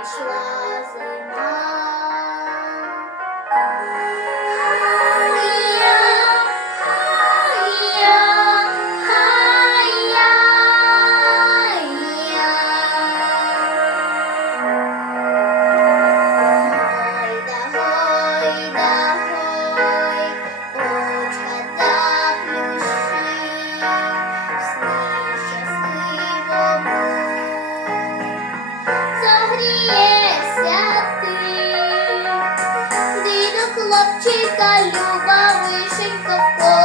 which was enough. навчися, люба вишенька в